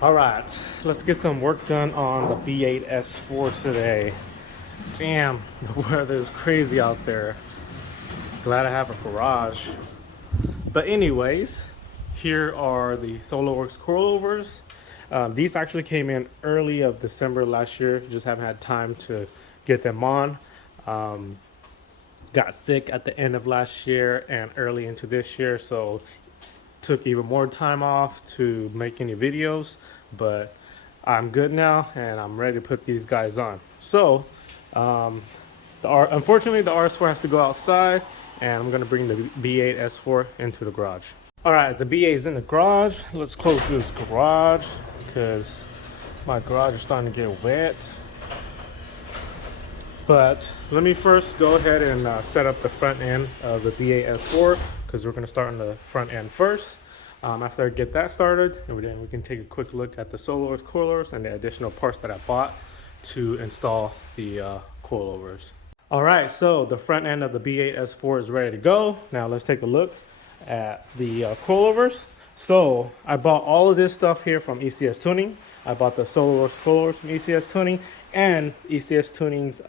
All right, let's get some work done on the B8 S4 today. Damn, the weather is crazy out there. Glad I have a garage. But anyways, here are the Solowerks Coilovers. These actually came in early of December last year. Just haven't had time to get them on. Got sick at the end of last year and early into this year, so took even more time off to make any videos, but I'm good now and I'm ready to put these guys on. So unfortunately the RS4 has to go outside, and I'm gonna bring the B8 S4 into the garage. All right, the B8 is in the garage. Let's close this garage because my garage is starting to get wet. But let me first go ahead and set up the front end of the B8 S4 because we're going to start on the front end first. After I get that started, and then we can take a quick look at the Solowerks coilers and the additional parts that I bought to install the coilovers. All right, so the front end of the B8 S4 is ready to go. Now let's take a look at the coilovers. So I bought all of this stuff here from ECS Tuning. I bought the Solowerks coilers from ECS Tuning and ECS Tuning's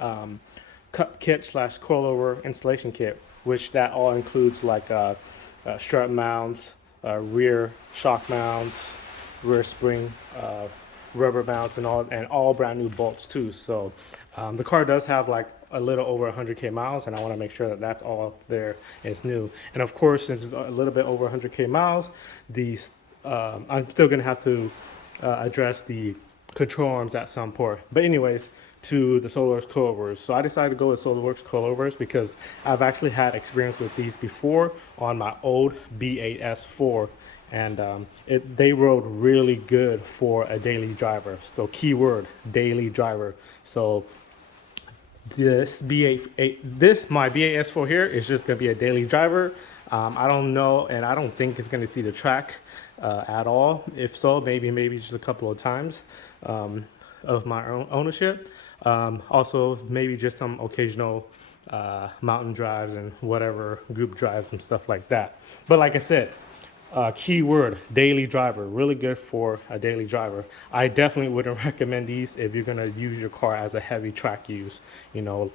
cup kit / coilover installation kit, which that all includes like strut mounts, rear shock mounts, rear spring rubber mounts, and all brand new bolts too. So the car does have like a little over 100k miles, and I want to make sure that that's all there is new. And of course, since it's a little bit over 100k miles, these I'm still gonna have to address the control arms at some point. But anyways, to the Solowerks coilovers. So I decided to go with Solowerks coilovers because I've actually had experience with these before on my old B8 S4, and they rode really good for a daily driver. So keyword, daily driver. So this my B8 S4 here is just gonna be a daily driver. I don't know, and I don't think it's gonna see the track at all. If so, maybe just a couple of times of my own ownership. Also, maybe just some occasional mountain drives and whatever group drives and stuff like that. But like I said, keyword, daily driver, really good for a daily driver. I definitely wouldn't recommend these if you're gonna use your car as a heavy track use, you know,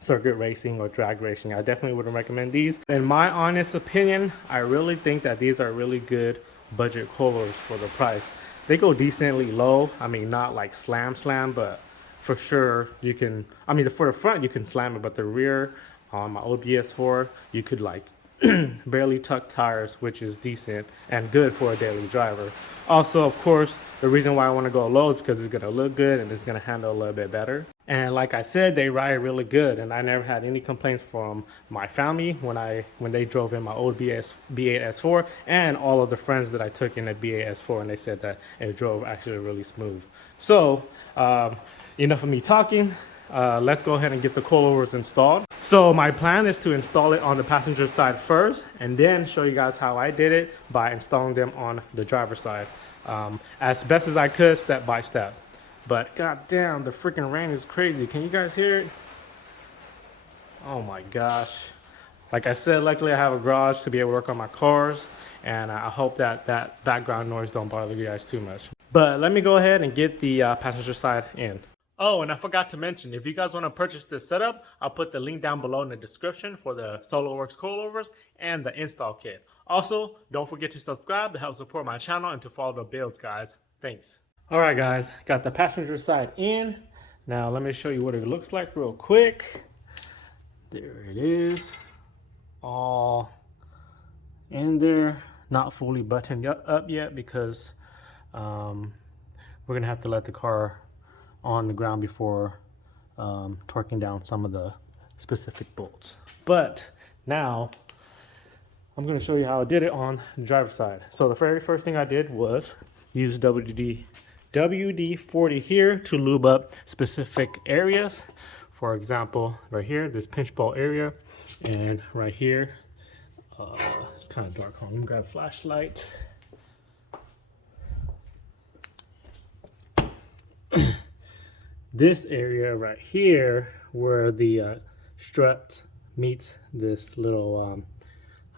circuit racing or drag racing. I definitely wouldn't recommend these. In my honest opinion, I really think that these are really good budget coilovers for the price. They go decently low. I mean, not like slam, but for sure you can, I mean, for the front you can slam it, but the rear on my old BS4, you could like barely tuck tires, which is decent and good for a daily driver. Also, of course, the reason why I want to go low is because it's going to look good and it's going to handle a little bit better. And like I said, they ride really good, and I never had any complaints from my family when they drove in my old B8 S4, and all of the friends that I took in the B8 S4, and they said that it drove actually really smooth. So enough of me talking. Let's go ahead and get the coilovers installed. So my plan is to install it on the passenger side first, and then show you guys how I did it by installing them on the driver's side, as best as I could, step by step. But goddamn, the freaking rain is crazy. Can you guys hear it? Oh my gosh. Like I said, luckily I have a garage to be able to work on my cars, and I hope that that background noise don't bother you guys too much. But let me go ahead and get the passenger side in. Oh, and I forgot to mention, if you guys want to purchase this setup, I'll put the link down below in the description for the Solowerks coilovers and the install kit. Also, don't forget to subscribe to help support my channel and to follow the builds, guys. Thanks. All right, guys, got the passenger side in. Now let me show you what it looks like real quick. There it is, all in there. Not fully buttoned up yet because we're gonna have to let the car on the ground before torquing down some of the specific bolts. But now I'm going to show you how I did it on the driver's side. So the very first thing I did was use WD-40 here to lube up specific areas. For example, right here, this pinch ball area, and right here, it's kind of dark. Let me grab a flashlight. This area right here where the strut meets this little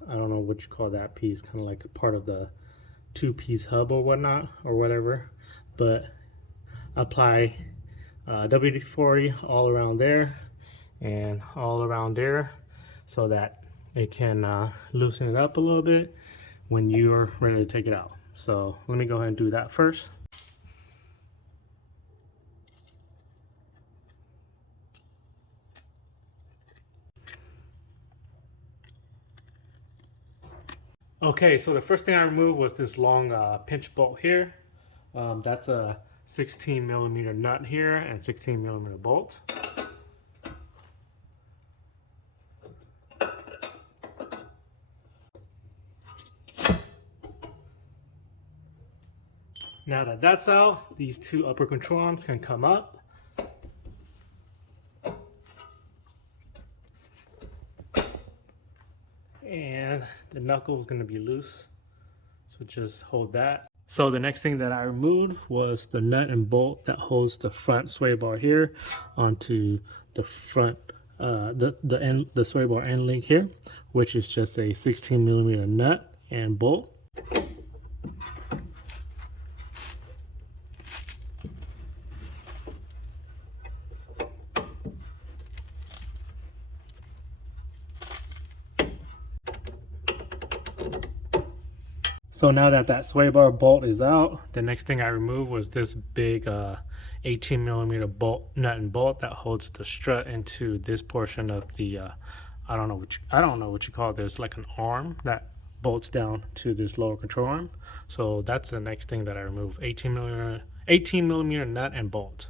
I don't know what you call that piece, kind of like a part of the two-piece hub or whatnot or whatever, but apply WD-40 all around there and all around there so that it can loosen it up a little bit when you're ready to take it out. So let me go ahead and do that first. Okay, so the first thing I removed was this long pinch bolt here. That's a 16mm nut here and 16mm bolt. Now that that's out, these two upper control arms can come up. And the knuckle is going to be loose, so just hold that. So the next thing that I removed was the nut and bolt that holds the front sway bar here onto the front, the sway bar end link here, which is just a 16mm nut and bolt. So now that that sway bar bolt is out, the next thing I removed was this big 18mm bolt, nut and bolt that holds the strut into this portion of the I don't know what you call this, like an arm that bolts down to this lower control arm. So that's the next thing that I removed, 18mm nut and bolt.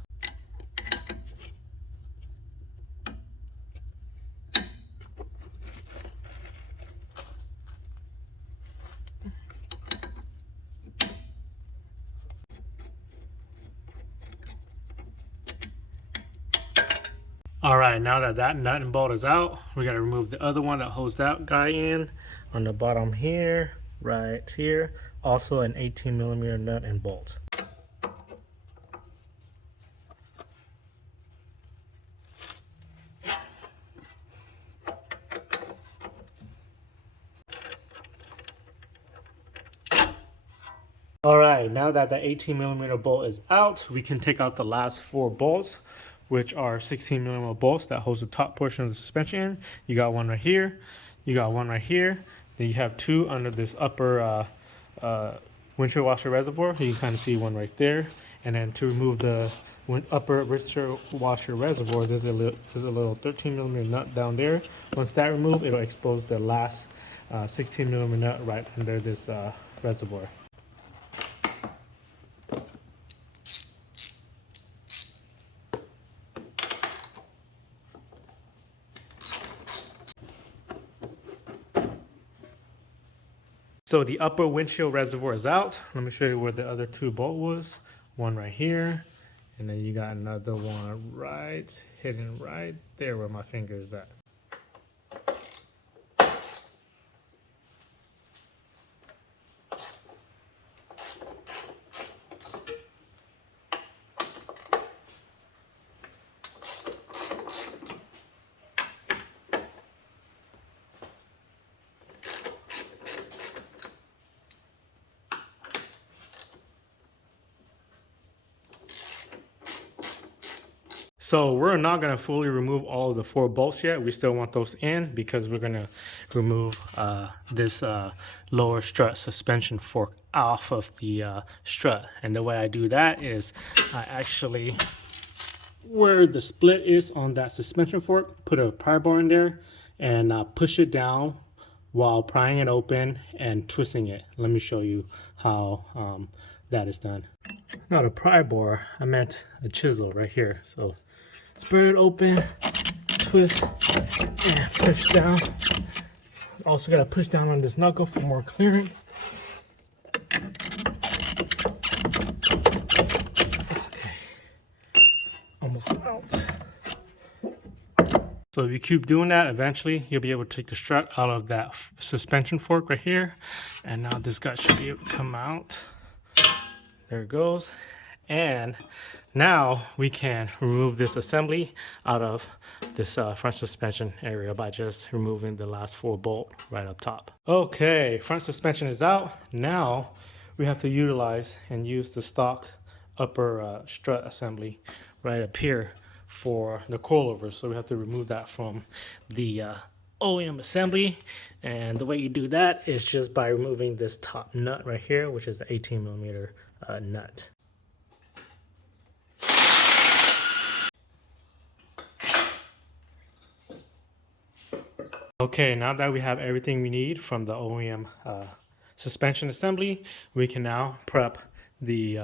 All right, now that that nut and bolt is out, we got to remove the other one that holds that guy in on the bottom here, right here. Also an 18mm nut and bolt. All right, now that the 18mm bolt is out, we can take out the last 4 bolts, which are 16mm bolts that holds the top portion of the suspension. You got one right here, you got one right here, then you have 2 under this upper windshield washer reservoir. You can kind of see one right there. And then to remove the upper windshield washer reservoir, there's a little 13mm nut down there. Once that removed, it'll expose the last 16mm nut right under this reservoir. So the upper windshield reservoir is out. Let me show you where the other 2 bolt was. One right here, and then you got another one right hidden right there where my finger is at. So we're not going to fully remove all of the 4 bolts yet. We still want those in because we're going to remove this lower strut suspension fork off of the strut. And the way I do that is I actually, where the split is on that suspension fork, put a pry bar in there and push it down while prying it open and twisting it. Let me show you how that is done. Not a pry bar, I meant a chisel right here. So spread it open, twist, and push down. Also got to push down on this knuckle for more clearance. Okay, almost out. So if you keep doing that, eventually you'll be able to take the strut out of that suspension fork right here. And now this guy should be able to come out. There it goes. And now we can remove this assembly out of this front suspension area by just removing the last 4 bolt right up top. Okay, front suspension is out. Now we have to utilize and use the stock upper strut assembly right up here for the coilovers. So we have to remove that from the OEM assembly, and the way you do that is just by removing this top nut right here, which is the 18mm nut. Okay, now that we have everything we need from the OEM suspension assembly, we can now prep the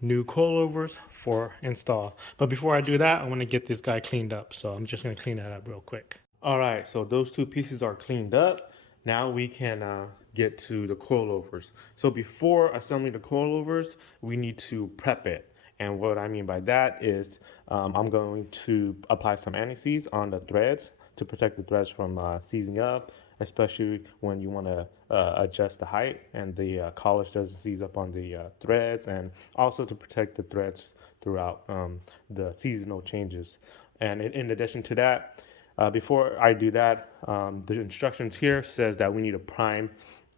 new coilovers for install. But before I do that, I want to get this guy cleaned up. So I'm just going to clean that up real quick. All right, so those two pieces are cleaned up. Now we can get to the coilovers. So before assembling the coilovers, we need to prep it. And what I mean by that is I'm going to apply some anti-seize on the threads to protect the threads from seizing up, especially when you want to adjust the height and the college doesn't seize up on the threads, and also to protect the threads throughout the seasonal changes. And in addition to that, before I do that, the instructions here says that we need to prime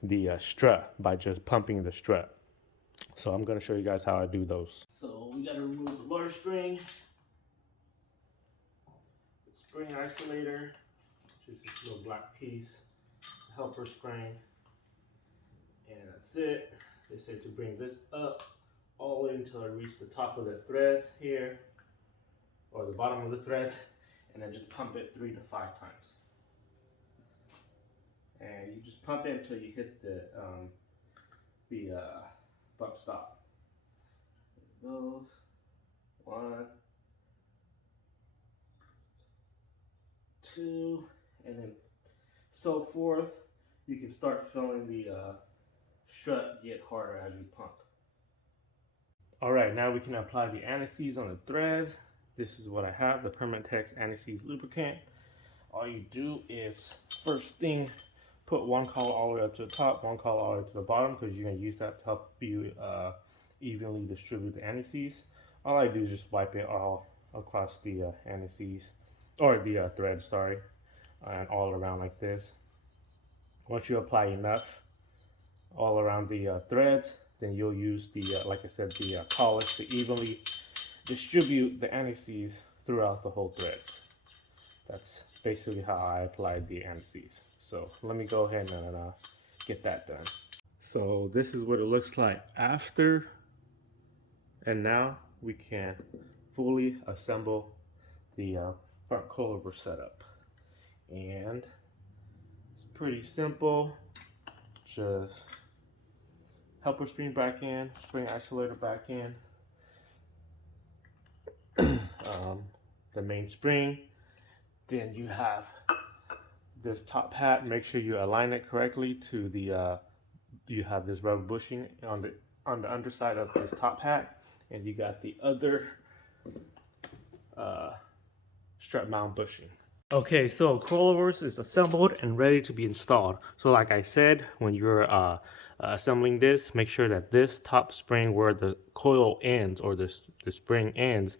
the strut by just pumping the strut. So I'm going to show you guys how I do those. So we got to remove the large spring, the spring isolator, which is this little black piece, the helper spring, and that's it. They say to bring this up all the way until I reach the top of the threads here, or the bottom of the threads, and then just pump it 3 to 5 times. And you just pump it until you hit the bump stop. There it goes. 1, 2, and then so forth. You can start feeling the strut get harder as you pump. All right, now we can apply the anti-seize on the threads. This is what I have, the Permatex anti-seize lubricant. All you do is, first thing, put one collar all the way up to the top, one collar all the way to the bottom, because you're going to use that to help you evenly distribute the anti-seize. All I do is just wipe it all across the anti-seize, or the thread, sorry, and all around like this. Once you apply enough all around the threads, then you'll use the, like I said, the collars to evenly distribute the anti-seize throughout the whole threads. That's basically how I applied the anti-seize. So let me go ahead and get that done. So this is what it looks like after, and now we can fully assemble the front coilover setup. And it's pretty simple. Just helper spring back in, spring isolator back in, the main spring. Then you have this top hat. Make sure you align it correctly to the you have this rubber bushing on the underside of this top hat, and you got the other strut mount bushing. Okay, so coilovers is assembled and ready to be installed. So like I said, when you're assembling this, make sure that this top spring where the coil ends, or the spring ends,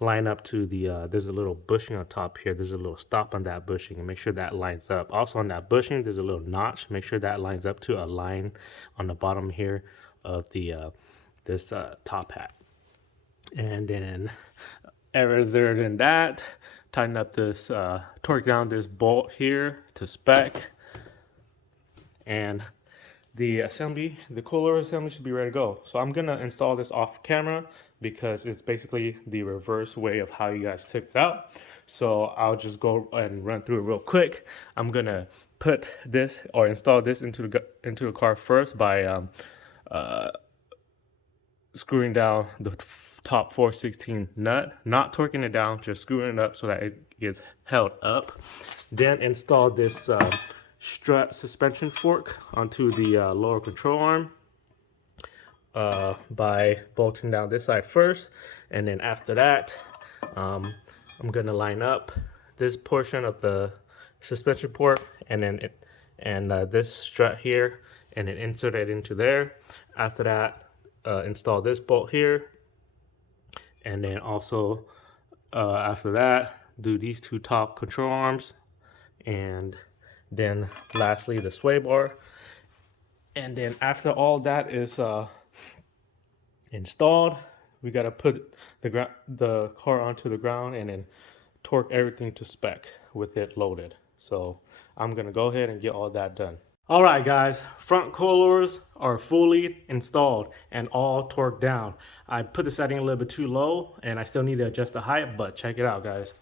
line up to the there's a little bushing on top here. There's a little stop on that bushing, and make sure that lines up. Also on that bushing, there's a little notch. Make sure that lines up to a line on the bottom here of the this top hat. And then other than that, tighten up this, torque down this bolt here to spec, and the assembly, the coilover assembly should be ready to go. So I'm gonna install this off camera because it's basically the reverse way of how you guys took it out. So I'll just go and run through it real quick. I'm gonna put this, or install this into the car first by screwing down the top 4/16 nut, not torquing it down, just screwing it up so that it gets held up. Then install this strut suspension fork onto the lower control arm by bolting down this side first, and then after that I'm gonna line up this portion of the suspension port and then this strut here, and then insert it into there. After that, install this bolt here, and then also after that, do these two top control arms, and then lastly the sway bar. And then after all that is installed, we got to put the car onto the ground and then torque everything to spec with it loaded. So I'm gonna go ahead and get all that done. All right, guys, front coilovers are fully installed and all torqued down. I put the setting a little bit too low and I still need to adjust the height, but check it out, guys.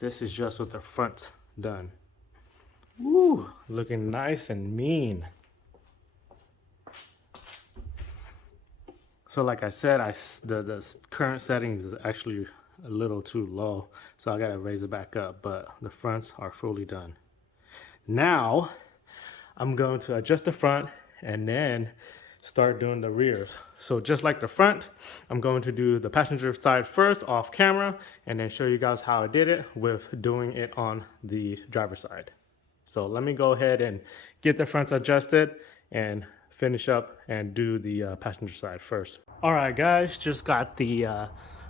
This is just with the front done. Woo, looking nice and mean. So like I said, the current settings is actually a little too low, so I gotta raise it back up, but the fronts are fully done. Now, I'm going to adjust the front and then start doing the rears. So just like the front, I'm going to do the passenger side first off camera and then show you guys how I did it with doing it on the driver's side. So let me go ahead and get the fronts adjusted and finish up and do the passenger side first. All right, guys, just got the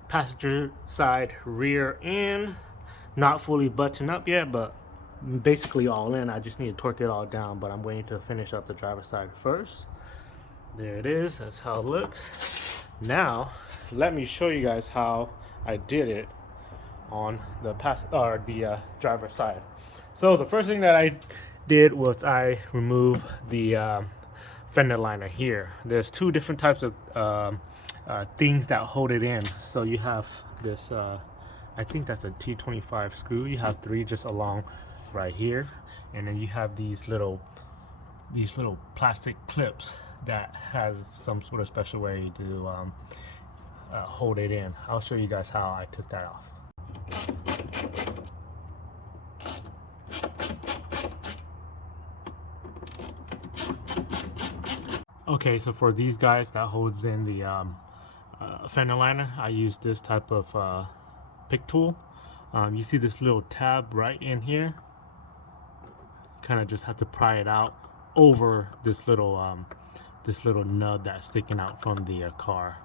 passenger side rear in, not fully buttoned up yet, but basically all in. I just need to torque it all down, but I'm waiting to finish up the driver's side first. There it is. That's how it looks. Now let me show you guys how I did it on the driver's side. So the first thing that I did was I removed the fender liner here. There's two different types of things that hold it in. So you have this I think that's a T25 screw. You have three just along right here, and then you have these little plastic clips that has some sort of special way to hold it in. I'll show you guys how I took that off. Okay, so for these guys that holds in the fender liner, I use this type of pick tool. You see this little tab right in here. Kind of just have to pry it out over this little nub that's sticking out from the car.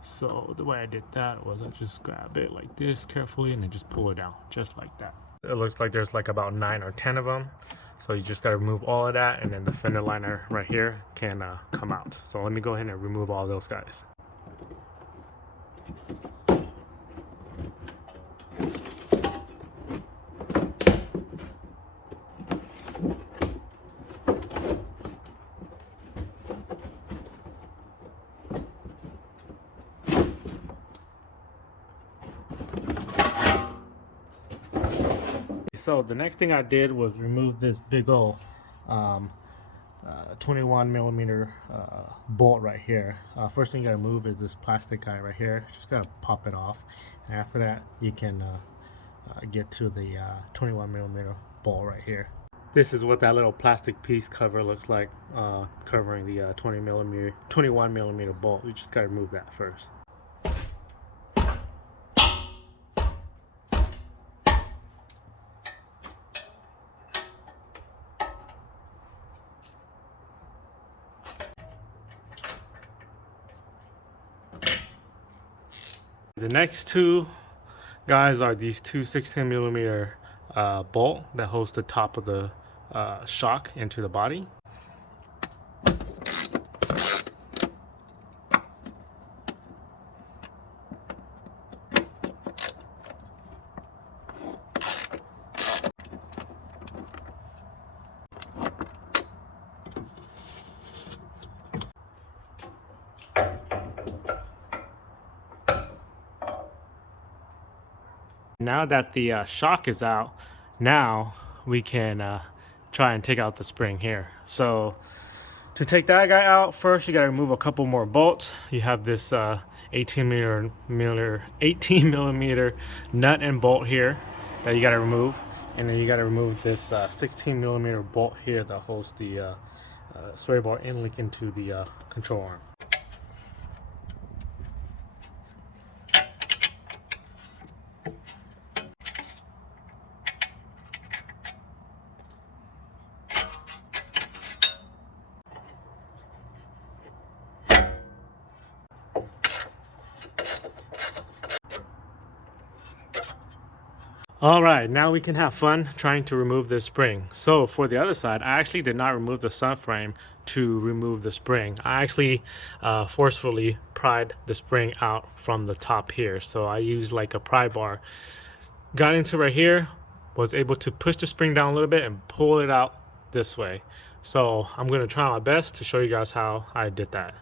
So the way I did that was I just grab it like this carefully and then just pull it out just like that. It looks like there's like about 9 or 10 of them. So you just got to remove all of that, and then the fender liner right here can come out. So let me go ahead and remove all those guys. So the next thing I did was remove this big old 21 millimeter bolt right here. First thing you gotta move is this plastic guy right here. Just gotta pop it off, and after that you can get to the 21 millimeter bolt right here. This is what that little plastic piece cover looks like, covering the 21 millimeter bolt. You just gotta remove that first. The next two guys are these two 16 millimeter bolt that holds the top of the shock into the body. Now that the shock is out, now we can try and take out the spring here. So to take that guy out, first you got to remove a couple more bolts. You have this 18 millimeter nut and bolt here that you got to remove, and then you got to remove this 16 millimeter bolt here that holds the sway bar in-link into the control arm. All right, now we can have fun trying to remove this spring. So for the other side, I actually did not remove the subframe to remove the spring. I actually forcefully pried the spring out from the top here. So I used like a pry bar. Got into right here, was able to push the spring down a little bit and pull it out this way. So I'm gonna try my best to show you guys how I did that.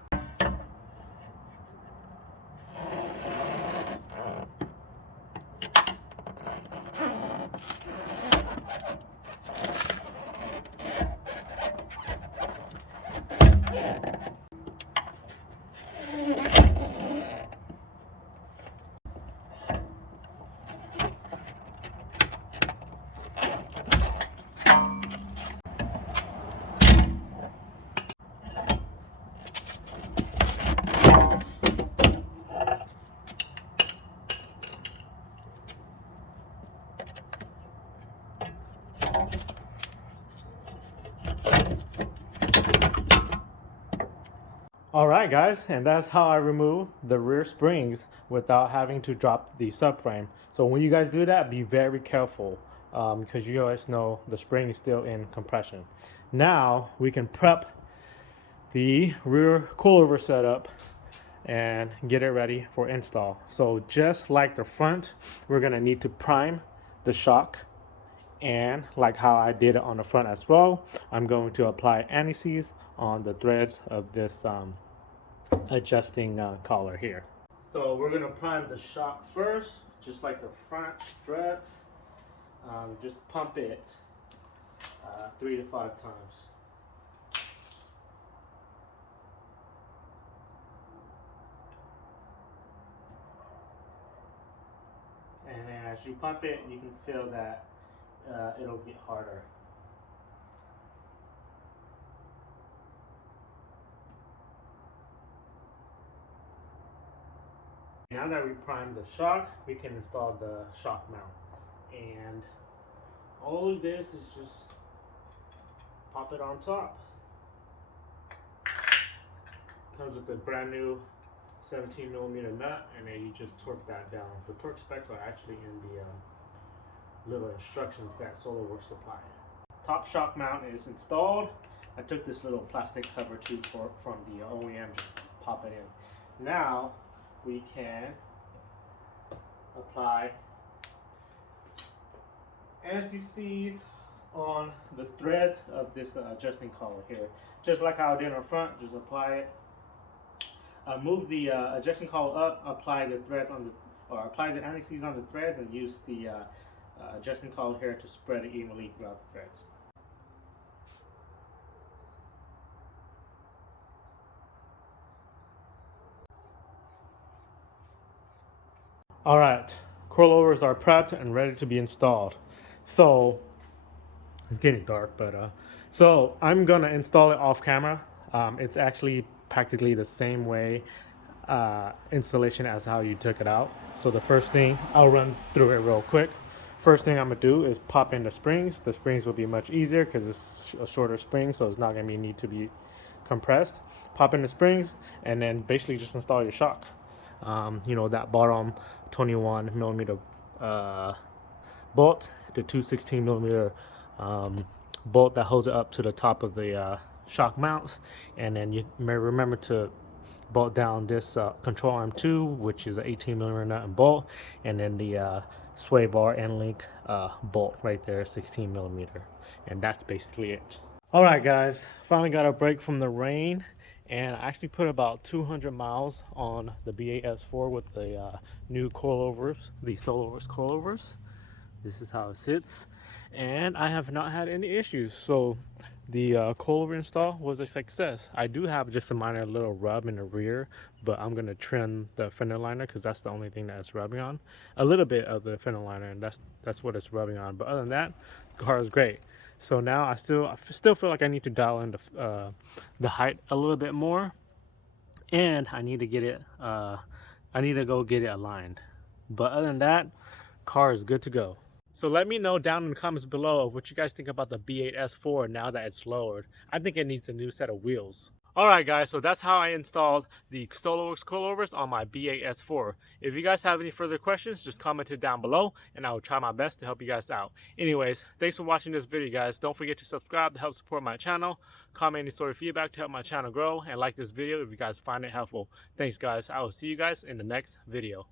All right, guys, and that's how I remove the rear springs without having to drop the subframe. So when you guys do that, be very careful because you guys know the spring is still in compression. Now we can prep the rear coilover setup and get it ready for install. So just like the front, we're gonna need to prime the shock, and like how I did it on the front as well, I'm going to apply anti-seize on the threads of this adjusting collar here. So we're gonna prime the shock first, just like the front struts. Just pump it 3 to 5 times. And then as you pump it, you can feel that it'll get harder. Now that we primed the shock, we can install the shock mount. And all of this is just pop it on top. Comes with a brand new 17mm nut, and then you just torque that down. The torque specs are actually in the little instructions that Solowerks supply. Top shock mount is installed. I took this little plastic cover tube from the OEM, just pop it in. Now we can apply anti-seize on the threads of this adjusting collar here. Just like how I did on front, just apply it. Move the adjusting collar up, apply the threads on the, or apply the anti-seize on the threads, and use the adjusting collar here to spread it evenly throughout the threads. All right, coilovers are prepped and ready to be installed. So it's getting dark, but so I'm gonna install it off camera. It's actually practically the same way installation as how you took it out. So the first thing, I'll run through it real quick. First thing I'm gonna do is pop in the springs. The springs will be much easier because it's a shorter spring, so it's not gonna need to be compressed. Pop in the springs and then basically just install your shock. You know, that bottom 21mm bolt, the 216mm bolt that holds it up to the top of the shock mounts, and then you may remember to bolt down this control arm 2, which is an 18mm nut and bolt, and then the sway bar and link bolt right there, 16mm, and that's basically it. All right, guys, finally got a break from the rain, and I actually put about 200 miles on the B8 S4 with the new coilovers, the Solowerks Coilovers. This is how it sits, and I have not had any issues. So the coilover install was a success. I do have just a minor little rub in the rear, but I'm gonna trim the fender liner because that's the only thing that it's rubbing on. A little bit of the fender liner, and that's what it's rubbing on. But other than that, the car is great. So now I still feel like I need to dial in the height a little bit more, and I need to get it. I need to go get it aligned. But other than that, car is good to go. So let me know down in the comments below what you guys think about the B8 S4 now that it's lowered. I think it needs a new set of wheels. Alright guys, so that's how I installed the Solowerks Coilovers on my B8 S4. If you guys have any further questions, just comment it down below and I will try my best to help you guys out. Anyways, thanks for watching this video guys. Don't forget to subscribe to help support my channel, comment any sort of feedback to help my channel grow, and like this video if you guys find it helpful. Thanks guys, I will see you guys in the next video.